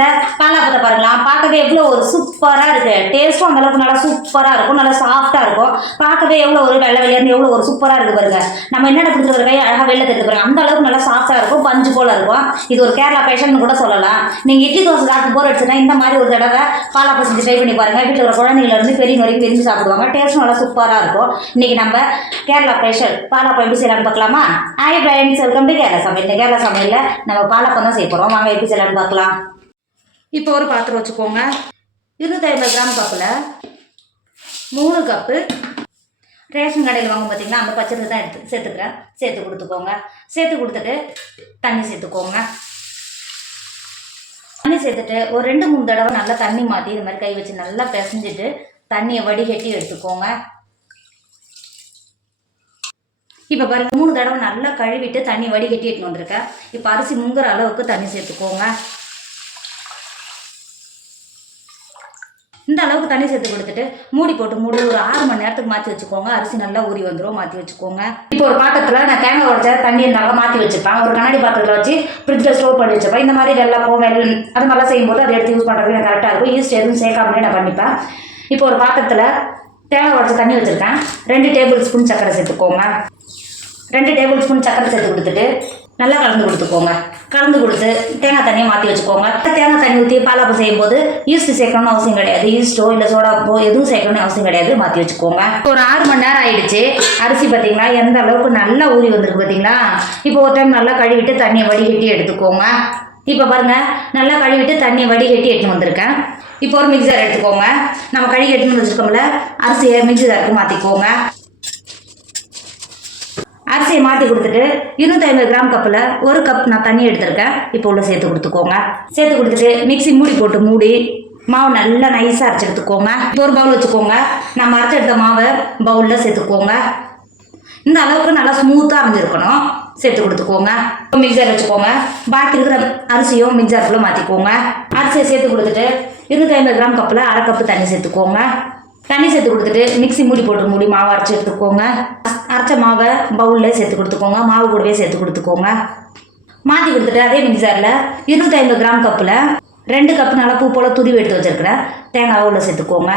இந்த பாலாப்பத்தை பாருங்களா பார்க்கவே எவ்வளோ ஒரு சூப்பராக இருக்கு. டேஸ்ட்டும் அந்த அளவுக்கு நல்லா சூப்பராக இருக்கும் நல்லா சாஃப்டாக இருக்கும். பார்க்கவே எவ்வளோ ஒரு வெள்ளை வெளியேன்னு எவ்வளோ ஒரு சூப்பராக இருக்கு பாருங்க. நம்ம என்னென்ன பிடிச்சிருக்கிற கை அழகாக வெளில தெரிஞ்சு பாருங்க. அந்த அளவுக்கு நல்லா சாஃப்டாக இருக்கும் பஞ்சு போல இருக்கும். இது ஒரு கேரளா பேஷன் கூட சொல்லலாம். நீங்கள் இட்லி தோசை சாப்பிட்டு போர் அடிச்சுன்னா இந்த மாதிரி ஒரு தடவை பாலாப்பம் செஞ்சு ட்ரை பண்ணி பாருங்க. வீட்டில் ஒரு குழந்தைங்கள இருந்து வரைக்கும் விரும்பி சாப்பிடுவாங்க. டேஸ்ட்டும் நல்லா சூப்பராக இருக்கும். இன்னைக்கு நம்ம கேரளா ஸ்பெஷல் பாலாப்பம் எப்படி செய்யலாம்னு பார்க்கலாமா? Hi friends welcome to Kerala Samayal. Kerala சமையலில் நம்ம பாலாப்பம் தான் செய்ய போகிறோம் வாங்க எப்படி செய்யலாம்னு பார்க்கலாம். இப்போ ஒரு பாத்திரம் வச்சுக்கோங்க. இருநூத்தி ஐம்பது கிராம் கப்பில் மூணு கப்பு ரேஷன் கடையில் வாங்க பார்த்தீங்களா அந்த பச்சரிசி தான் எடுத்து சேர்த்துக்கிறேன். சேர்த்து கொடுத்துக்கோங்க. சேர்த்து கொடுத்துட்டு தண்ணி சேர்த்துக்கோங்க. தண்ணி சேர்த்துட்டு ஒரு ரெண்டு மூணு தடவை நல்லா தண்ணி மாற்றி இது மாதிரி கை வச்சு நல்லா பிசைஞ்சிட்டு தண்ணியை வடிகட்டி எடுத்துக்கோங்க. இப்போ பாருங்கள் மூணு தடவை நல்லா கழுவிட்டு தண்ணி வடிகட்டி எடுத்துன்னு வந்திருக்கேன். இப்போ அரிசி முங்குற அளவுக்கு தண்ணி சேர்த்துக்கோங்க. இந்த அளவுக்கு தண்ணி சேர்த்து கொடுத்துட்டு மூடி போட்டு மூடி ஒரு ஆறு மணி நேரத்துக்கு மாற்றி வச்சுக்கோங்க. அரிசி நல்லா ஊறி வந்துடும் மாற்றி வச்சுக்கோங்க. இப்போ ஒரு பாத்திரத்தில் நான் தேங்காய் உடைச்ச தண்ணி நல்லா மாற்றி வச்சுப்பேன் ஒரு கண்ணாடி பாத்திரத்தில் வச்சு ஃப்ரிட்ஜில் ஸ்டோர் பண்ணி வச்சுப்பேன் இந்த மாதிரி வெள்ளப்போ வெள்ளம் அது மாதிரிலாம் செய்யும்போது அதை எடுத்து யூஸ் பண்ணுறது எனக்கு கரெக்டாக இருக்கும். ஈஸ்ட் எதுவும் சேர்க்காமலே நான் பண்ணிப்பேன். இப்போ ஒரு பாத்திரத்தில் தேங்காய் உடச்ச தண்ணி வச்சுருக்கேன். ரெண்டு டேபிள் ஸ்பூன் சக்கரை சேர்த்துக்கோங்க. ரெண்டு டேபிள் ஸ்பூன் சக்கரை சேர்த்து கொடுத்துட்டு நல்லா கலந்து கொடுத்துக்கோங்க. கலந்து கொடுத்து தேங்காய் தண்ணியை மாற்றி வச்சுக்கோங்க. தேங்காய் தண்ணி ஊற்றி பாலாப்பு செய்யும்போது ஈஸ்ட் சேர்க்கணும்னு அவசியம் கிடையாது. ஈஸ்ட்டோ இல்லை சோடாப்போ எதுவும் சேர்க்கணும்னு அவசியம் கிடையாது. மாற்றி வச்சுக்கோங்க. ஒரு ஆறு மணி நேரம் ஆயிடுச்சு. அரிசி பார்த்தீங்களா எந்த அளவுக்கு நல்லா ஊறி வந்திருக்கு பார்த்தீங்களா இப்போ ஒரு டைம் நல்லா கழுவிட்டு தண்ணியை வடிகட்டி எடுத்துக்கோங்க. இப்போ பாருங்க நல்லா கழுவிட்டு தண்ணியை வடிகட்டி எடுத்துன்னு வந்திருக்கேன். இப்போ ஒரு மிக்சர் எடுத்துக்கோங்க. நம்ம கழுவி எடுத்துன்னு வச்சுருக்கோம்ல அரிசியை மிக்சருக்கு மாற்றிக்கோங்க அரிசியை மாற்றி கொடுத்துட்டு இருநூத்தி ஐம்பது கிராம் கப்பில் ஒரு கப் நான் தண்ணி எடுத்திருக்கேன். இப்போ உள்ள சேர்த்து கொடுத்துக்கோங்க. சேர்த்து கொடுத்துட்டு மிக்ஸி மூடி போட்டு மூடி மாவு நல்லா நைஸாக அரைச்சி எடுத்துக்கோங்க. இப்போ ஒரு பவுல் வச்சுக்கோங்க. நம்ம அரைச்சி எடுத்த மாவை பவுலில் சேர்த்துக்கோங்க. இந்த அளவுக்கு நல்லா ஸ்மூத்தாக அரைஞ்சிருக்கணும். சேர்த்து கொடுத்துக்கோங்க. மிக்சர் வச்சுக்கோங்க. பாக்கி இருக்கிற அரிசியும் மிக்சருக்குள்ளே மாற்றிக்கோங்க அரிசியை சேர்த்து கொடுத்துட்டு இருநூத்தி ஐம்பது கிராம் கப்பில் அரை கப்பு தண்ணி சேர்த்துக்கோங்க. தண்ணி சேர்த்து கொடுத்துட்டு மிக்ஸி மூடி போட்டு மூடி மாவு அரைச்சி எடுத்துக்கோங்க. அரைச்ச மாவை பவுலில் சேர்த்து கொடுத்துக்கோங்க. மாவு கூடவே சேர்த்து கொடுத்துக்கோங்க. மாற்றி கொடுத்துட்டு அதே மிக்சரில் இருநூற்றி ஐம்பது கிராம் கப்பில் ரெண்டு கப்பு நல்லா பூ போல் துருவி எடுத்து வச்சிருக்கிறேன் தேங்காய் உள்ள சேர்த்துக்கோங்க.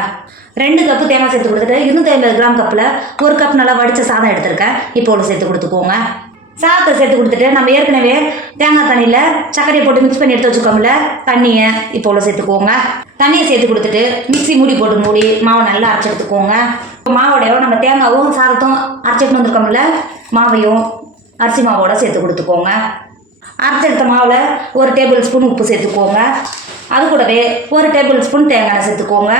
ரெண்டு கப்பு தேங்காய் சேர்த்து கொடுத்துட்டு இருநூத்தி ஐம்பது கிராம் கப்பில் ஒரு கப் நல்லா வடித்த சாதம் எடுத்திருக்கேன். இப்போ உள்ள சேர்த்து கொடுத்துக்கோங்க. சாதத்தை சேர்த்து கொடுத்துட்டு நம்ம ஏற்கனவே தேங்காய் தண்ணியில் சர்க்கரையை போட்டு மிக்ஸ் பண்ணி எடுத்து வச்சுக்கோங்கள தண்ணியை இப்போ உள்ள சேர்த்துக்கோங்க. தண்ணியை சேர்த்து கொடுத்துட்டு மிக்ஸி மூடி போட்டு மூடி மாவை நல்லா அரைச்சி எடுத்துக்கோங்க. மாவோடையோ நம்ம தேங்காவும் சாதத்தும் அரைச்சிட்டு வந்திருக்கோம்ல மாவையும் அரிசி மாவோட சேர்த்து கொடுத்துக்கோங்க. அரைச்செடுத்த மாவில் ஒரு டேபிள் ஸ்பூன் உப்பு சேர்த்துக்கோங்க. அது கூடவே ஒரு டேபிள் ஸ்பூன் தேங்காய் சேர்த்துக்கோங்க.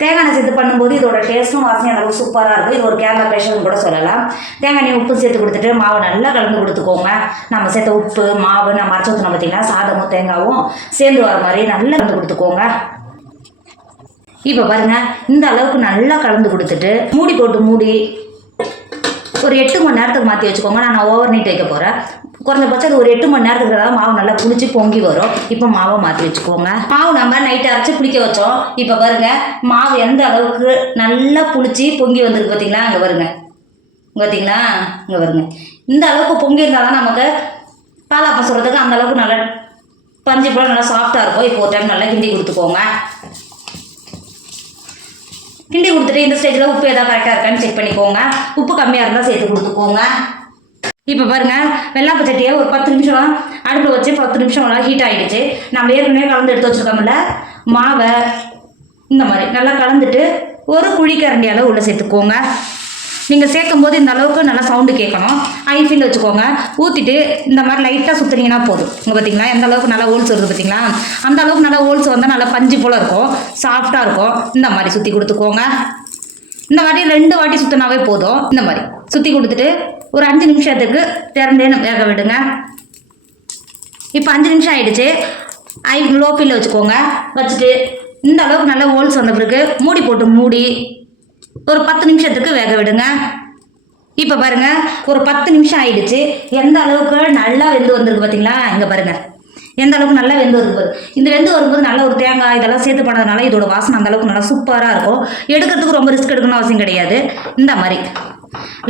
தேங்காய் எண்ணெய் சேர்த்து பண்ணும்போது இதோட டேஸ்ட்டும் வாசனையும் அளவு சூப்பராக இருக்கும். இது ஒரு கேரளா ஸ்பெஷல்னு கூட சொல்லலாம். தேங்காய் எண்ணெய் உப்பு சேர்த்து கொடுத்துட்டு மாவை நல்லா கலந்து கொடுத்துக்கோங்க. நம்ம சேர்த்த உப்பு மாவு நம்ம அரைச்சி ஊற்றினோம் பார்த்தீங்கன்னா சாதமும் தேங்காயும் சேர்ந்து வர மாதிரி நல்லா கலந்து கொடுத்துக்கோங்க. இப்போ பாருங்க இந்த அளவுக்கு நல்லா கலந்து கொடுத்துட்டு மூடி போட்டு மூடி ஒரு எட்டு மணி நேரத்துக்கு மாற்றி வச்சுக்கோங்க. நான் ஓவர் நைட் வைக்க போகிறேன் குறைஞ்சபட்சம் அது ஒரு எட்டு மணி நேரத்துக்கு தான் மாவு நல்லா புளிச்சு பொங்கி வரும். இப்போ மாவை மாற்றி வச்சுக்கோங்க. மாவு நம்ம நைட்டு அரைச்சி புளிக்க வச்சோம். இப்போ பாருங்க மாவு எந்த அளவுக்கு நல்லா புளிச்சு பொங்கி வந்திருக்கு பார்த்தீங்களா அங்கே வருங்க இங்கே பார்த்தீங்களா இங்கே வருங்க இந்த அளவுக்கு பொங்கி இருந்தால் தான் நமக்கு பாலாப்பம் சொல்கிறதுக்கு அந்த அளவுக்கு நல்லா பஞ்சு போல நல்லா சாஃப்டாக இருக்கும். இப்போ ஒரு டைம் நல்லா கிண்டி கொடுத்துக்கோங்க. கிண்டி கொடுத்துட்டு இந்த ஸ்டேஜில் உப்பு எதாவது கரெக்டாக இருக்கான்னு செக் பண்ணிக்கோங்க. உப்பு கம்மியாக இருந்தால் சேர்த்து கொடுத்துக்கோங்க. இப்போ பாருங்க வெள்ளாப்பு சட்டியை ஒரு பத்து நிமிஷம் அடுப்பில் வச்சு பத்து நிமிஷம் நல்லா ஹீட் ஆகிடுச்சு நம்ம ஏற்கனவே கலந்து எடுத்து வச்சுருக்கோம்ல மாவை இந்த மாதிரி நல்லா கலந்துட்டு ஒரு குழிக்கரண்டி அளவு உள்ளே சேர்த்துக்கோங்க. நீங்கள் சேர்க்கும் போது இந்த அளவுக்கு நல்லா சவுண்டு கேட்கணும். ஐ ஃபீல் வச்சுக்கோங்க. ஊற்றிட்டு இந்த மாதிரி லைட்டாக சுற்றுனீங்கன்னா போதும். இங்கே பார்த்தீங்களா எந்த அளவுக்கு நல்லா ஹோல்ஸ் வருது பார்த்தீங்களா அந்த அளவுக்கு நல்லா ஹோல்ஸ் வந்தால் நல்லா பஞ்சு போல் இருக்கும். சாஃப்டாக இருக்கும். இந்த மாதிரி சுற்றி கொடுத்துக்கோங்க. இந்த மாதிரி ரெண்டு வாட்டி சுற்றினாவே போதும். இந்த மாதிரி சுற்றி கொடுத்துட்டு ஒரு அஞ்சு நிமிஷத்துக்கு திறந்தே வேக விடுங்க. இப்போ அஞ்சு நிமிஷம் ஆயிடுச்சு. ஐ லோ ஃபில்ல வச்சுக்கோங்க. வச்சுட்டு இந்த அளவுக்கு நல்ல ஹோல்ஸ் வந்த பிறகு மூடி போட்டு மூடி ஒரு பத்து நிமிஷத்துக்கு வேக விடுங்க. இப்போ பாருங்க ஒரு பத்து நிமிஷம் ஆயிடுச்சு. எந்த அளவுக்கு நல்லா வெந்து வந்திருக்கு பார்த்தீங்களா இங்கே பாருங்க. எந்த அளவுக்கு நல்லா வெந்து வருது இந்த வெந்து வரும்போது நல்ல ஒரு தேங்காய் இதெல்லாம் சேர்த்து பண்ணதுனால இதோட வாசனை அந்த அளவுக்கு நல்லா சூப்பராக இருக்கும். எடுக்கிறதுக்கு ரொம்ப ரிஸ்க் எடுக்கணும் அவசியம் கிடையாது. இந்த மாதிரி.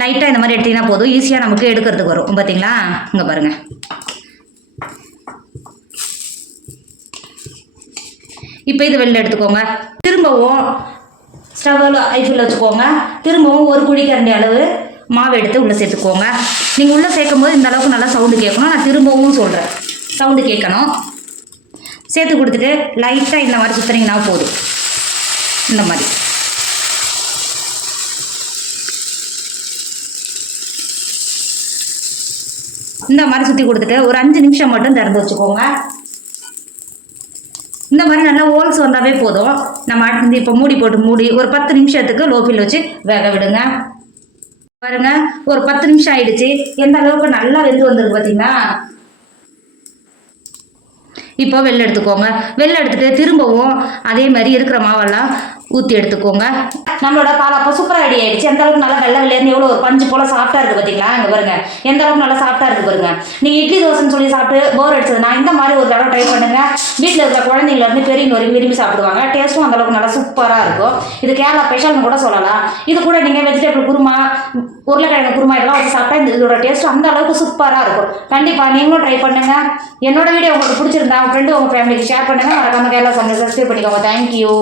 லைட்டாக இந்த மாதிரி எடுத்தீங்கன்னா போதும். ஈஸியாக நமக்கு எடுக்கிறதுக்கு வரும். பார்த்தீங்களா இங்கே பாருங்கள் இப்போ இது வெளில எடுத்துக்கோங்க. திரும்பவும் ஸ்டவ்வில் ஐஃபில் வச்சுக்கோங்க. திரும்பவும் ஒரு குழிக்கரண்டி அளவு மாவு எடுத்து உள்ளே சேர்த்துக்கோங்க. நீங்கள் உள்ளே சேர்க்கும் போது இந்த அளவுக்கு நல்லா சவுண்டு கேட்கணும். நான் திரும்பவும் சொல்கிறேன் சவுண்டு கேட்கணும். சேர்த்து கொடுத்துட்டு லைட்டாக இந்த மாதிரி சுற்றுனீங்கன்னா போதும். இந்த மாதிரி. இந்த மாதிரி சுற்றி கொடுத்துட்டு ஒரு அஞ்சு நிமிஷம் மட்டும் திறந்து வச்சுக்கோங்க. இந்த மாதிரி நல்லா ஹோல்ஸ் வந்தாவே போதும். நம்ம அடுத்து இப்போ மூடி போட்டு மூடி ஒரு பத்து நிமிஷத்துக்கு லோஃபில் வச்சு வேக விடுங்க. பாருங்க ஒரு பத்து நிமிஷம் ஆயிடுச்சு. எந்த அளவுக்கு நல்லா வெந்து வந்திருக்கு பார்த்தீங்கன்னா இப்போ வெளில எடுத்துக்கோங்க. வெளில எடுத்துட்டு திரும்பவும் அதே மாதிரி இருக்கிற மாவெல்லாம் ஊற்றி எடுத்துக்கோங்க. நம்மளோட பாலாப்பா சூப்பராக ரெடி ஆயிடுச்சு. எந்த அளவுக்கு நல்லா வெள்ளை எவ்வளோ ஒரு பஞ்சு போல் சாஃப்டாக இருக்குது பார்த்தீங்களா இங்கே பாருங்க. எந்த அளவுக்கு நல்லா சாஃப்டாக இருக்குது பாருங்க. நீங்கள் இட்லி தோசைன்னு சொல்லி சாப்பிட்டு போர் அடிச்சதுன்னா இந்த மாதிரி ஒரு தடவை ட்ரை பண்ணுங்க. வீட்டில் இருக்கிற குழந்தைங்கள இருந்து பெரியவங்க வரைக்கும் விரும்பி சாப்பிடுவாங்க. டேஸ்ட்டும் அந்த அளவுக்கு நல்லா சூப்பராக இருக்கும். இது கேரளா ஸ்பெஷல்னு கூட சொல்லலாம். இது கூட நீங்கள் வெஜிடபிள் குருமா உருளைக்கிழங்கு குருமா இதெல்லாம் வச்சு சாப்பிட்டா இந்த இதோட டேஸ்ட் அந்த அளவுக்கு சூப்பராக இருக்கும். கண்டிப்பாக நீங்களும் ட்ரை பண்ணுங்க. என்னோட வீடியோ உங்களுக்கு பிடிச்சிருந்தா உங்கள் ஃப்ரெண்டு உங்கள் ஃபேமிலிக்கு ஷேர் பண்ணுங்க. மறக்காம கேரளா சங்க சப்ஸ்கிரைப் பண்ணிக்கோங்க. தேங்க்யூ